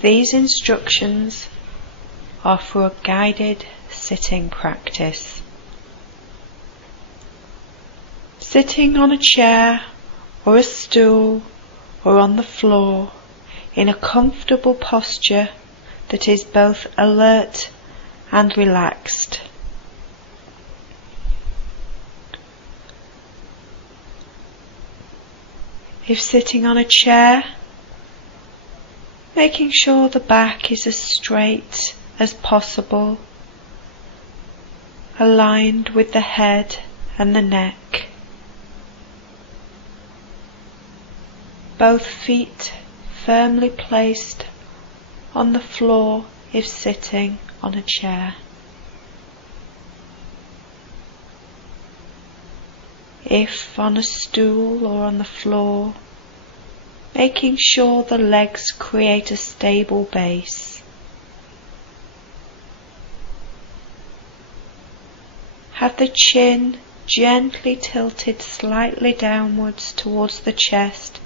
These instructions are for a guided sitting practice. Sitting on a chair or a stool or on the floor in a comfortable posture that is both alert and relaxed. If sitting on a chair, making sure the back is as straight as possible, aligned with the head and the neck. Both feet firmly placed on the floor if sitting on a chair. If on a stool or on the floor, making sure the legs create a stable base. Have the chin gently tilted slightly downwards towards the chest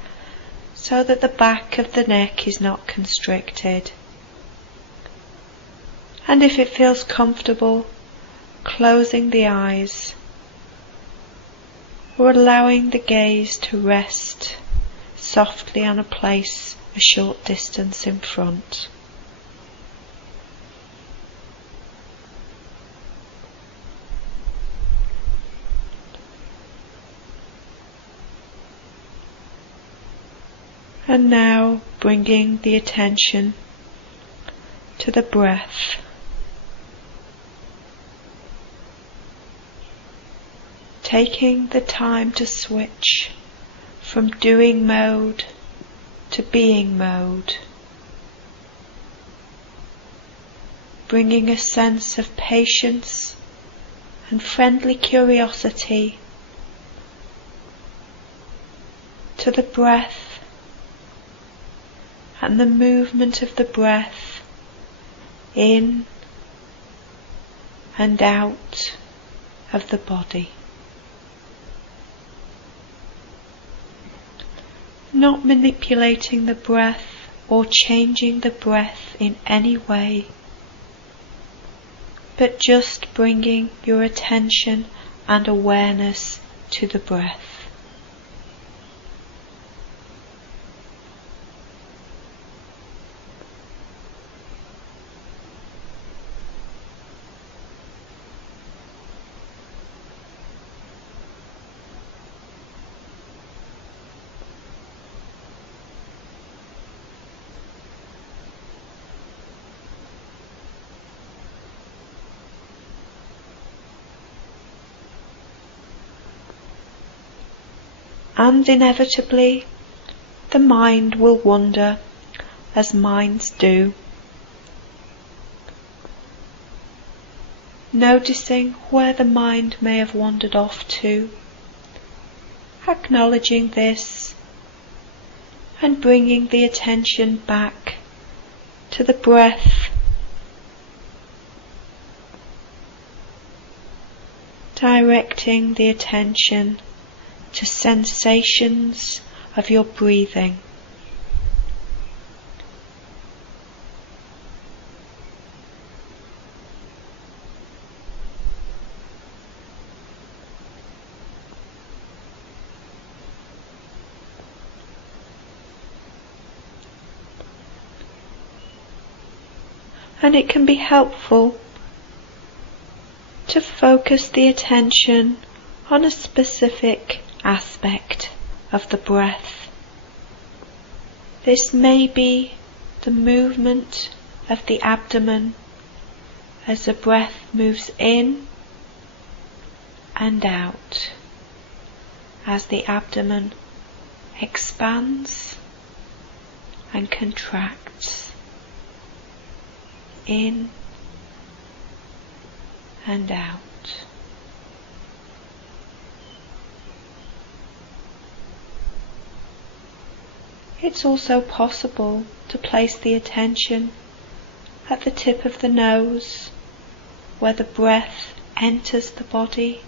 so that the back of the neck is not constricted. And if it feels comfortable, closing the eyes or allowing the gaze to rest softly on a place a short distance in front. And now bringing the attention to the breath. Taking the time to switch from doing mode to being mode. Bringing a sense of patience and friendly curiosity to the breath and the movement of the breath in and out of the body. Not manipulating the breath or changing the breath in any way, but just bringing your attention and awareness to the breath. And inevitably, the mind will wander, as minds do. Noticing where the mind may have wandered off to, acknowledging this, and bringing the attention back to the breath, directing the attention to sensations of your breathing. And it can be helpful to focus the attention on a specific aspect of the breath. This may be the movement of the abdomen as the breath moves in and out, as the abdomen expands and contracts, in and out. It's also possible to place the attention at the tip of the nose, where the breath enters the body,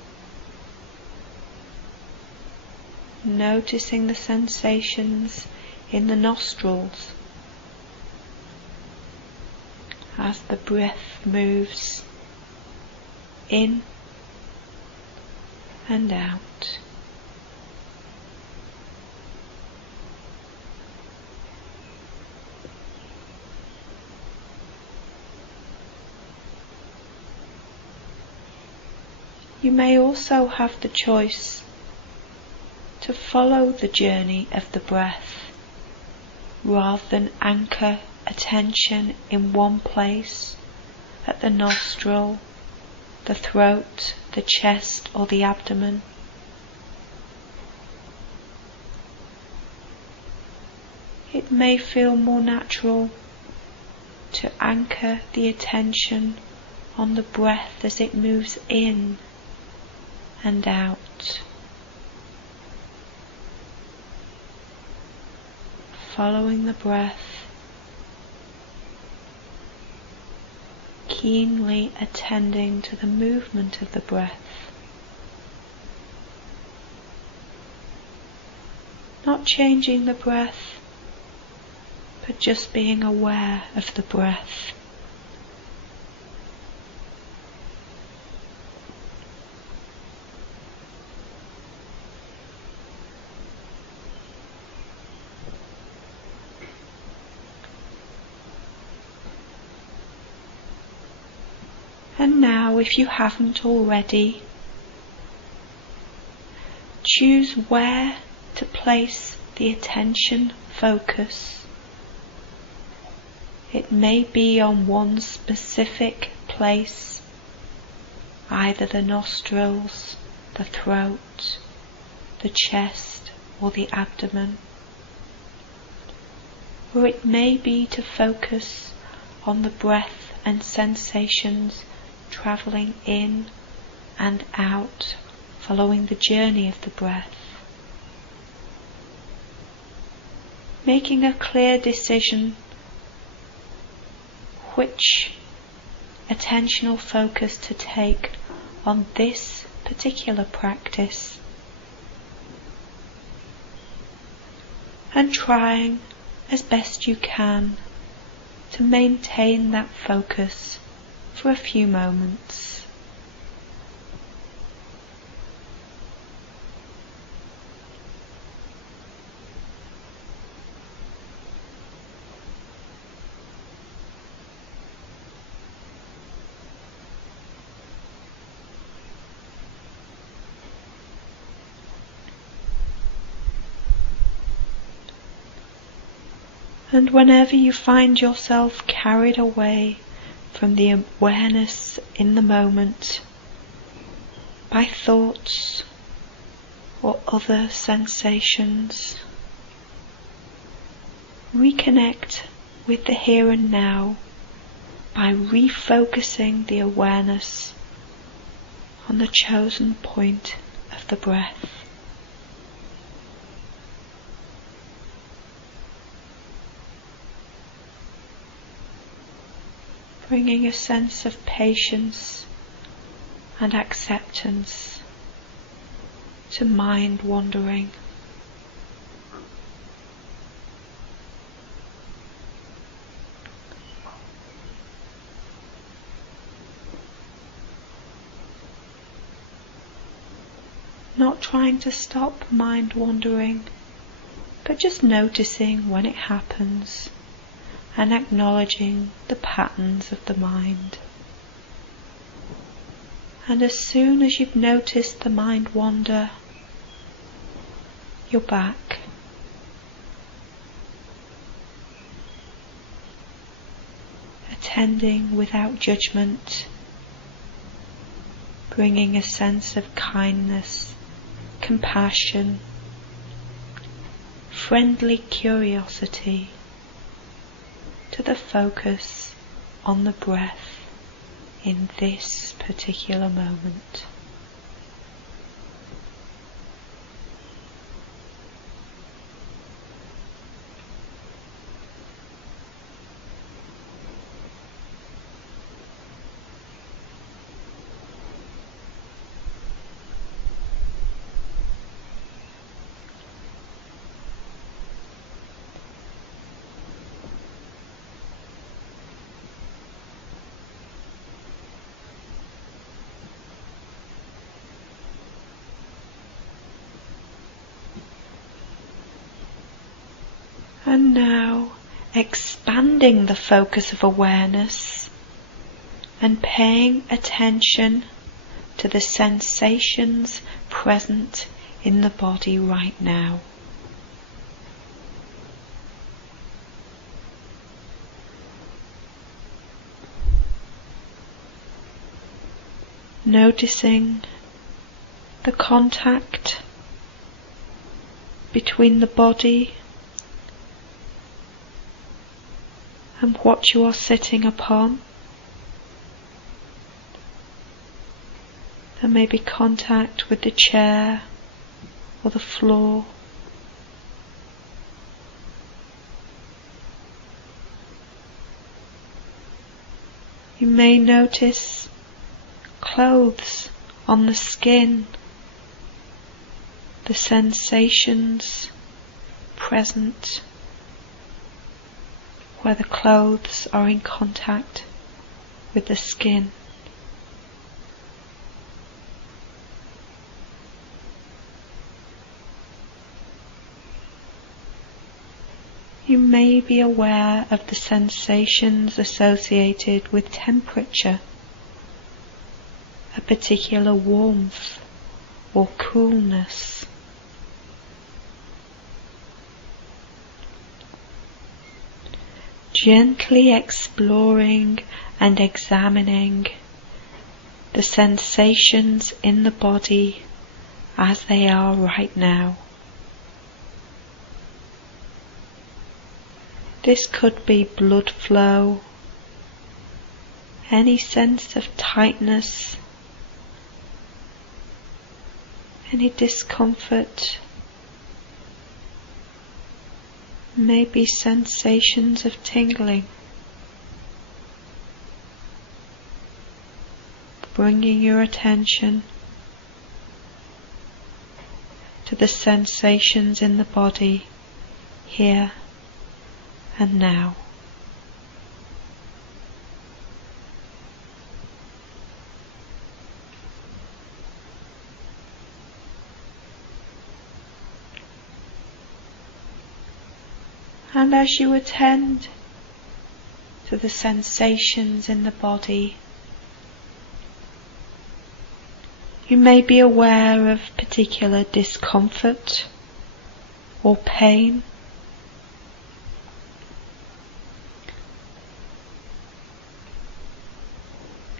noticing the sensations in the nostrils, as the breath moves in and out. You may also have the choice to follow the journey of the breath rather than anchor attention in one place at the nostril, the throat, the chest or the abdomen. It may feel more natural to anchor the attention on the breath as it moves in and out, following the breath, keenly attending to the movement of the breath, not changing the breath, but just being aware of the breath. And now, if you haven't already, choose where to place the attention focus. It may be on one specific place, either the nostrils, the throat, the chest or the abdomen. Or it may be to focus on the breath and sensations travelling in and out, following the journey of the breath. Making a clear decision which attentional focus to take on this particular practice, and trying as best you can to maintain that focus for a few moments. And whenever you find yourself carried away from the awareness in the moment by thoughts or other sensations, reconnect with the here and now by refocusing the awareness on the chosen point of the breath. Bringing a sense of patience and acceptance to mind wandering. Not trying to stop mind wandering, but just noticing when it happens and acknowledging the patterns of the mind. And as soon as you've noticed the mind wander, you're back. Attending without judgment, bringing a sense of kindness, compassion, friendly curiosity to the focus on the breath in this particular moment. And now expanding the focus of awareness and paying attention to the sensations present in the body right now. Noticing the contact between the body and what you are sitting upon. There may be contact with the chair or the floor. You may notice clothes on the skin, the sensations present where the clothes are in contact with the skin. You may be aware of the sensations associated with temperature, a particular warmth or coolness. Gently exploring and examining the sensations in the body as they are right now. This could be blood flow, any sense of tightness, any discomfort, maybe sensations of tingling. Bringing your attention to the sensations in the body here and now. And as you attend to the sensations in the body, you may be aware of particular discomfort or pain.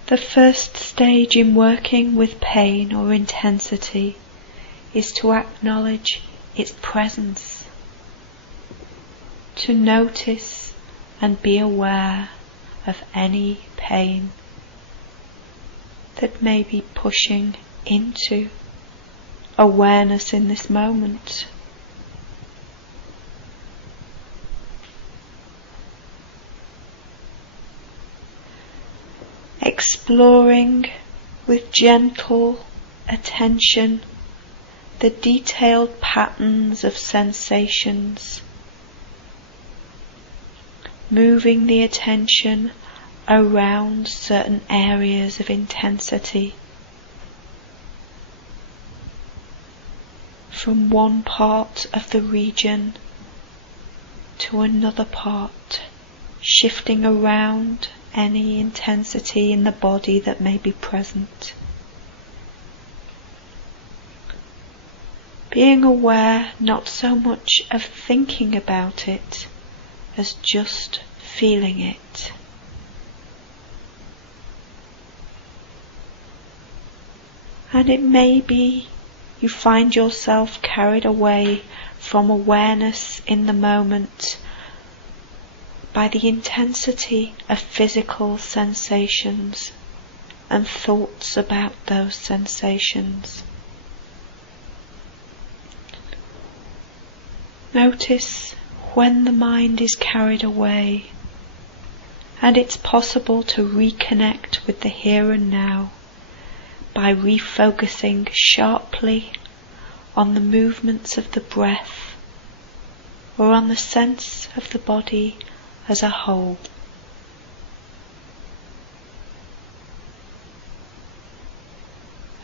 The first stage in working with pain or intensity is to acknowledge its presence, to notice and be aware of any pain that may be pushing into awareness in this moment. Exploring with gentle attention the detailed patterns of sensations, moving the attention around certain areas of intensity, from one part of the region to another part, shifting around any intensity in the body that may be present. Being aware not so much of thinking about it as just feeling it. And it may be you find yourself carried away from awareness in the moment by the intensity of physical sensations and thoughts about those sensations. Notice when the mind is carried away, and it's possible to reconnect with the here and now by refocusing sharply on the movements of the breath or on the sense of the body as a whole.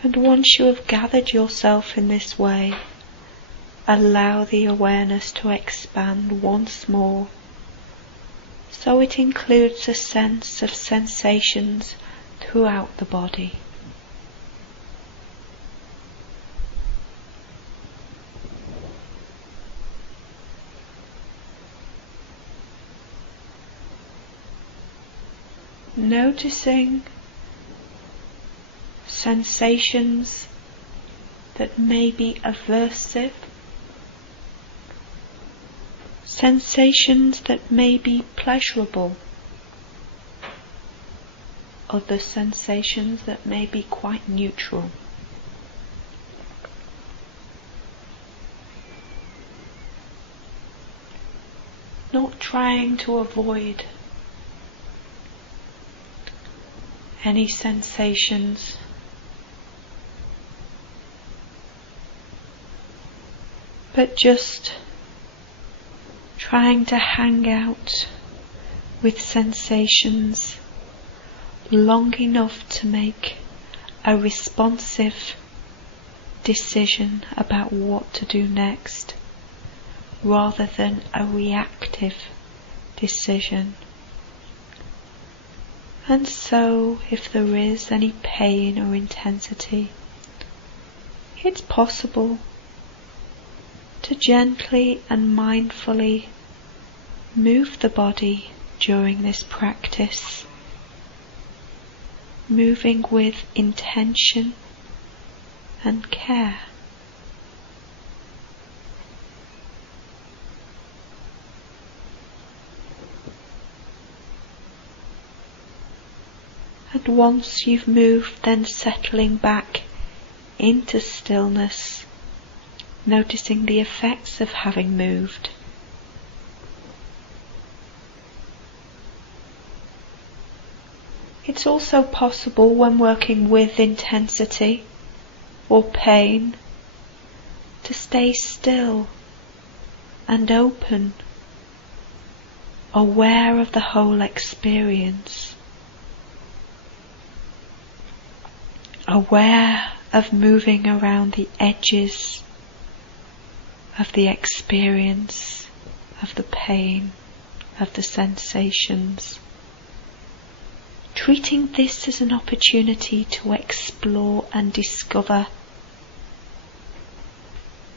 And once you have gathered yourself in this way, allow the awareness to expand once more, so it includes a sense of sensations throughout the body. Noticing sensations that may be aversive, sensations that may be pleasurable, other sensations that may be quite neutral. Not trying to avoid any sensations, but just trying to hang out with sensations long enough to make a responsive decision about what to do next, rather than a reactive decision. And so, if there is any pain or intensity, it's possible to gently and mindfully move the body during this practice, moving with intention and care. And once you've moved, then settling back into stillness, noticing the effects of having moved. It's also possible when working with intensity or pain to stay still and open, aware of the whole experience, aware of moving around the edges of the experience, of the pain, of the sensations, treating this as an opportunity to explore and discover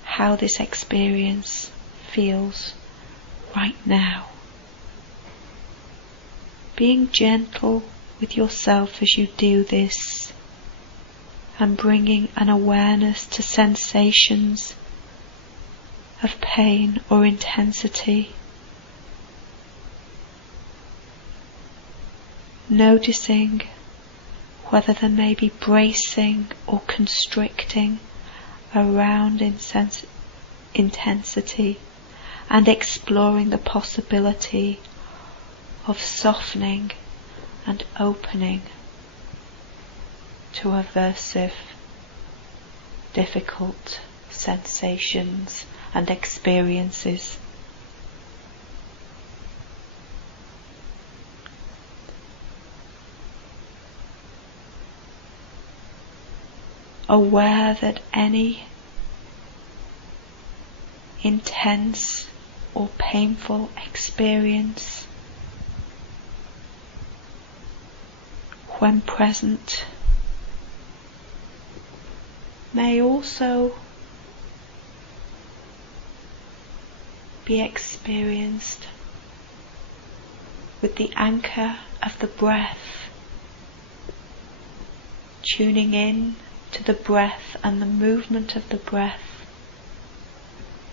how this experience feels right now. Being gentle with yourself as you do this, and bringing an awareness to sensations of pain or intensity. Noticing whether there may be bracing or constricting around intensity, and exploring the possibility of softening and opening to aversive, difficult sensations and experiences. Aware that any intense or painful experience, when present, may also be experienced with the anchor of the breath, tuning in to the breath and the movement of the breath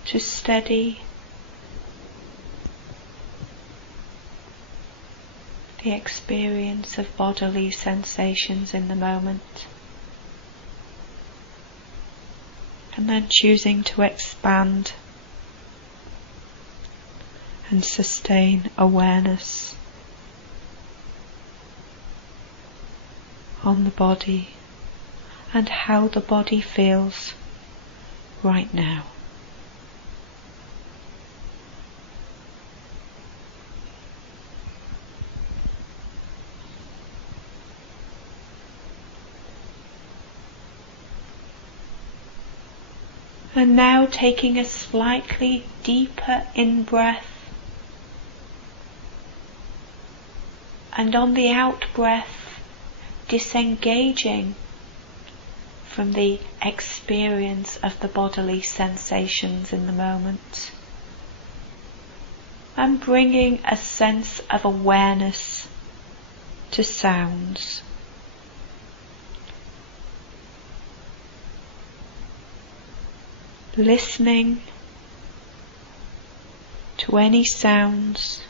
to steady the experience of bodily sensations in the moment, and then choosing to expand and sustain awareness on the body and how the body feels right now. And now taking a slightly deeper in-breath, and on the out-breath disengaging from the experience of the bodily sensations in the moment, and bringing a sense of awareness to sounds. Listening to any sounds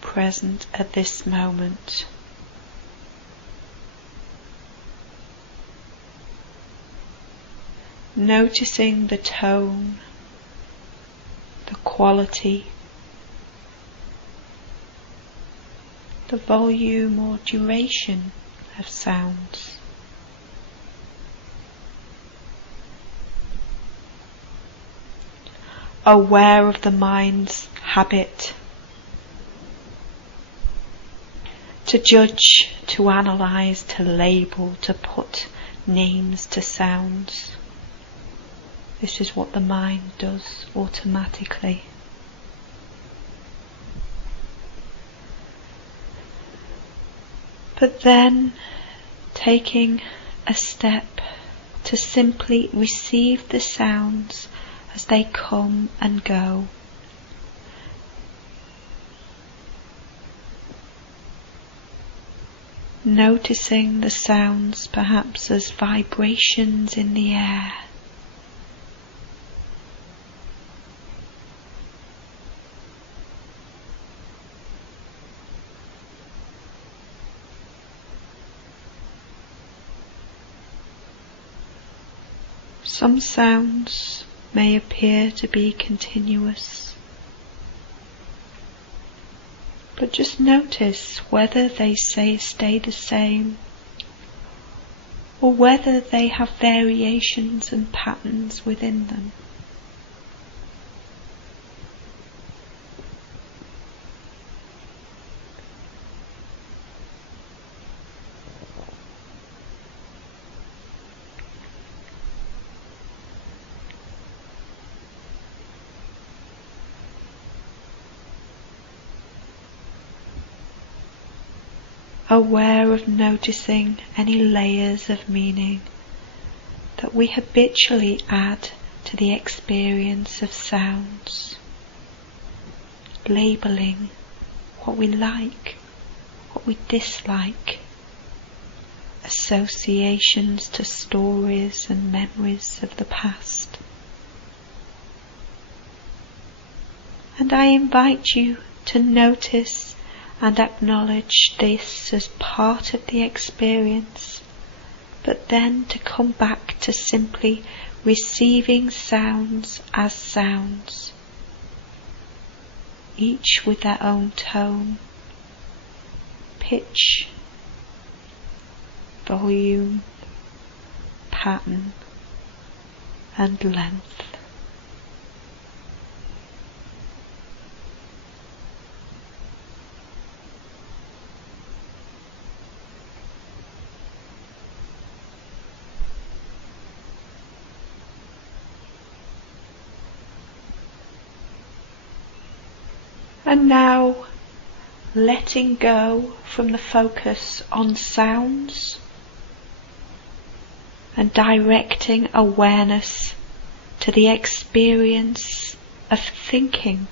present at this moment. Noticing the tone, the quality, the volume or duration of sounds. Aware of the mind's habit to judge, to analyse, to label, to put names to sounds. This is what the mind does automatically. But then taking a step to simply receive the sounds as they come and go. Noticing the sounds perhaps as vibrations in the air. Some sounds may appear to be continuous, but just notice whether they stay the same or whether they have variations and patterns within them. Aware of noticing any layers of meaning that we habitually add to the experience of sounds, labeling what we like, what we dislike, associations to stories and memories of the past. And I invite you to notice and acknowledge this as part of the experience, but then to come back to simply receiving sounds as sounds, each with their own tone, pitch, volume, pattern, and length. And now, letting go from the focus on sounds and directing awareness to the experience of thinking.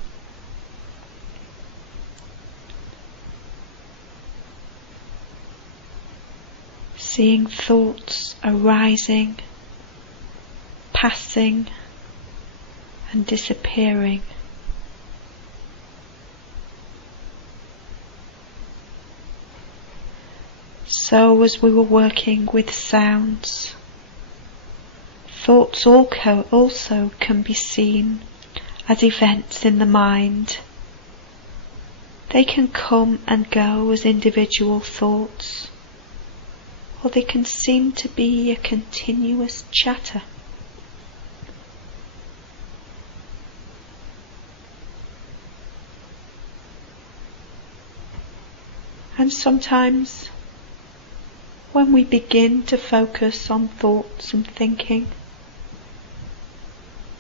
Seeing thoughts arising, passing, and disappearing. So as we were working with sounds, thoughts also can be seen as events in the mind. They can come and go as individual thoughts, or they can seem to be a continuous chatter. And sometimes When we begin to focus on thoughts and thinking,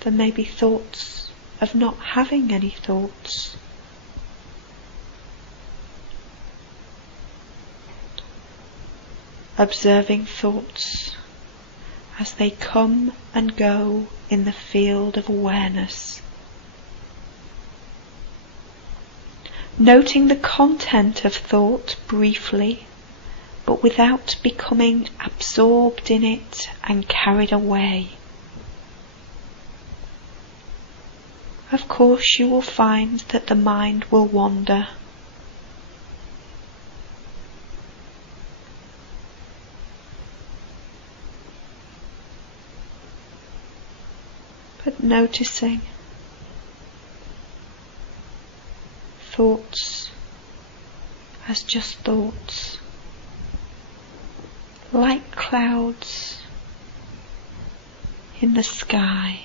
there may be thoughts of not having any thoughts. Observing thoughts as they come and go in the field of awareness. Noting the content of thought briefly, but without becoming absorbed in it and carried away. Of course, you will find that the mind will wander. But noticing thoughts as just thoughts, like clouds in the sky.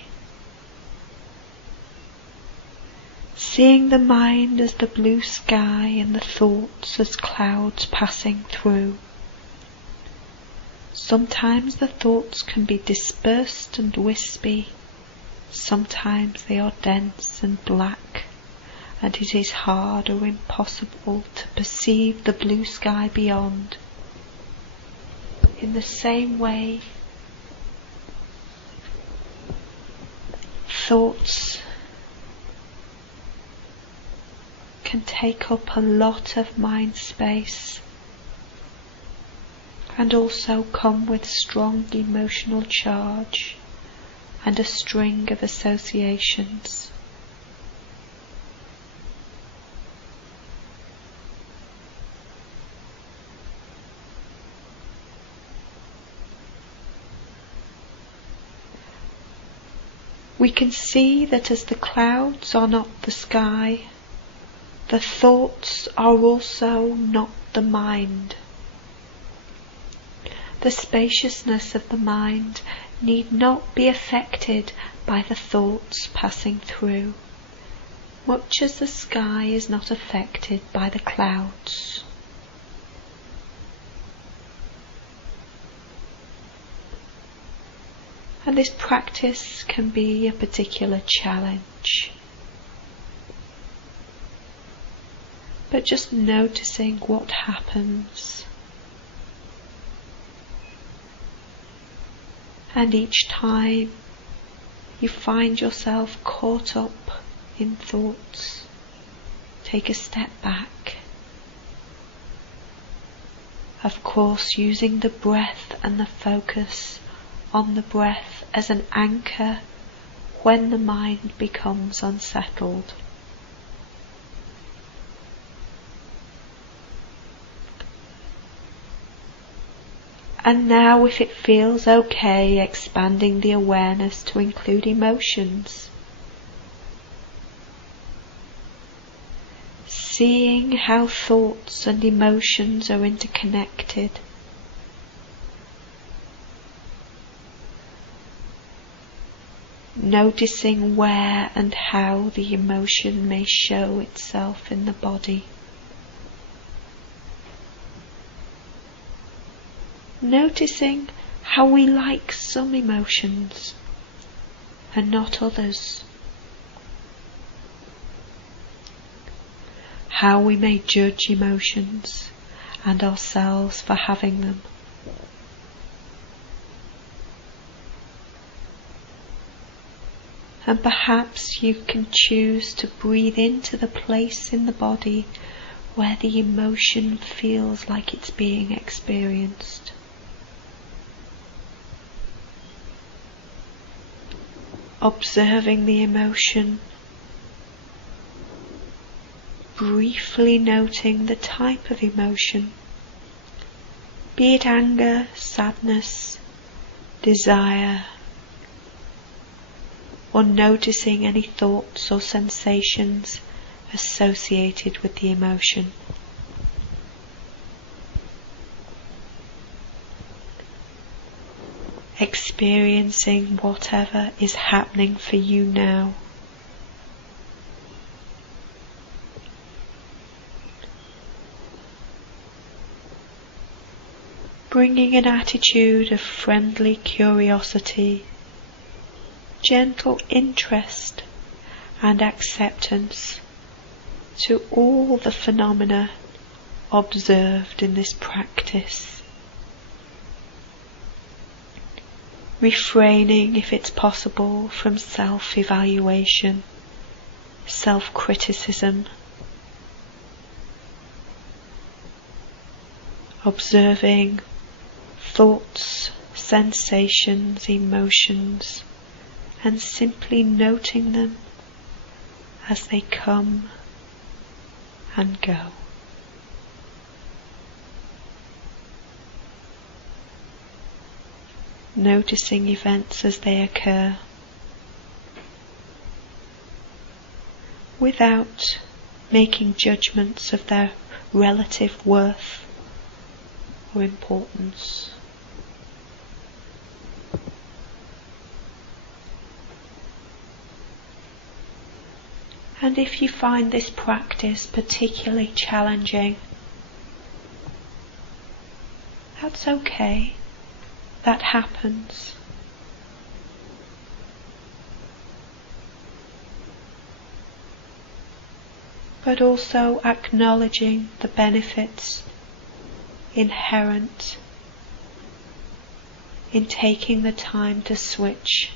Seeing the mind as the blue sky and the thoughts as clouds passing through. Sometimes the thoughts can be dispersed and wispy. Sometimes they are dense and black, and it is hard or impossible to perceive the blue sky beyond. In the same way, thoughts can take up a lot of mind space and also come with strong emotional charge and a string of associations. We can see that as the clouds are not the sky, the thoughts are also not the mind. The spaciousness of the mind need not be affected by the thoughts passing through, much as the sky is not affected by the clouds. And this practice can be a particular challenge. But just noticing what happens. And each time you find yourself caught up in thoughts, take a step back. Of course, using the breath and the focus on the breath as an anchor when the mind becomes unsettled. And now, if it feels okay, expanding the awareness to include emotions. Seeing how thoughts and emotions are interconnected. Noticing where and how the emotion may show itself in the body. Noticing how we like some emotions and not others. How we may judge emotions and ourselves for having them. And perhaps you can choose to breathe into the place in the body where the emotion feels like it's being experienced. Observing the emotion, briefly noting the type of emotion, be it anger, sadness, desire, or noticing any thoughts or sensations associated with the emotion. Experiencing whatever is happening for you now. bringing an attitude of friendly curiosity, gentle interest and acceptance to all the phenomena observed in this practice. Refraining, if it's possible, from self-evaluation, self-criticism. Observing thoughts, sensations, emotions, and simply noting them as they come and go. Noticing events as they occur, without making judgments of their relative worth or importance. And if you find this practice particularly challenging, that's okay. That happens. But also acknowledging the benefits inherent in taking the time to switch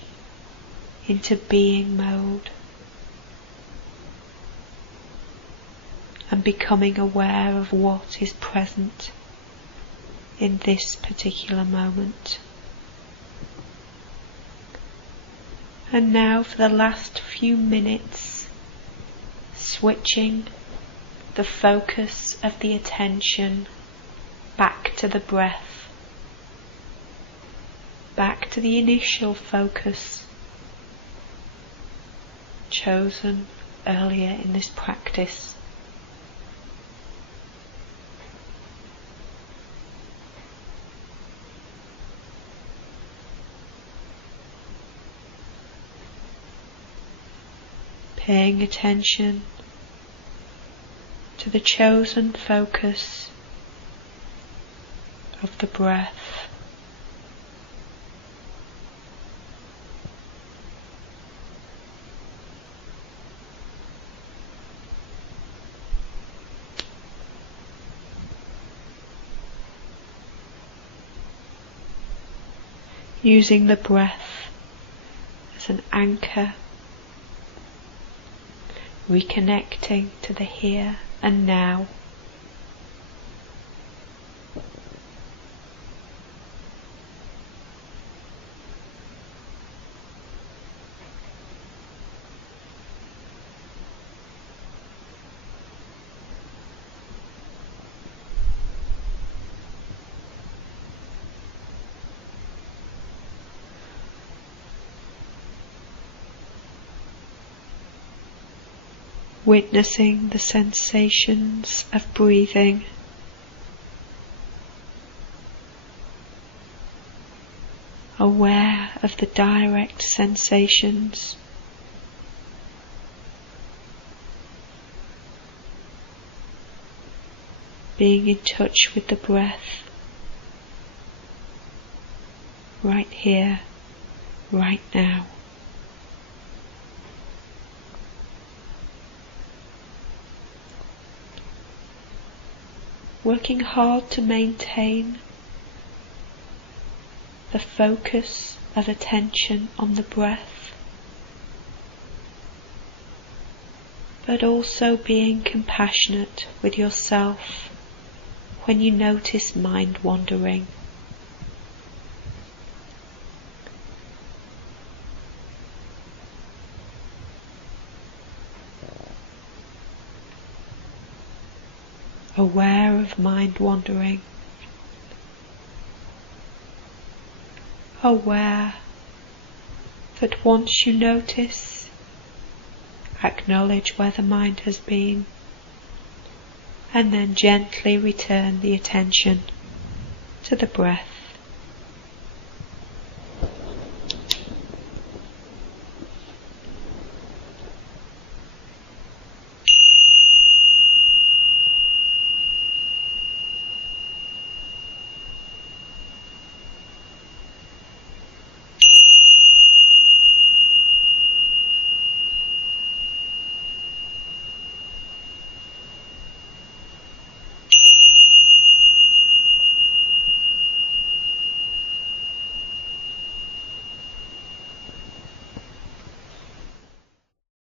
into being mode and becoming aware of what is present in this particular moment. And now for the last few minutes, switching the focus of the attention back to the breath, back to the initial focus chosen earlier in this practice. Paying attention to the chosen focus of the breath. Using the breath as an anchor, reconnecting to the here and now. Witnessing the sensations of breathing, aware of the direct sensations, being in touch with the breath, right here, right now. Working hard to maintain the focus of attention on the breath, but also being compassionate with yourself when you notice mind wandering. Aware of mind wandering, aware that once you notice, acknowledge where the mind has been, and then gently return the attention to the breath.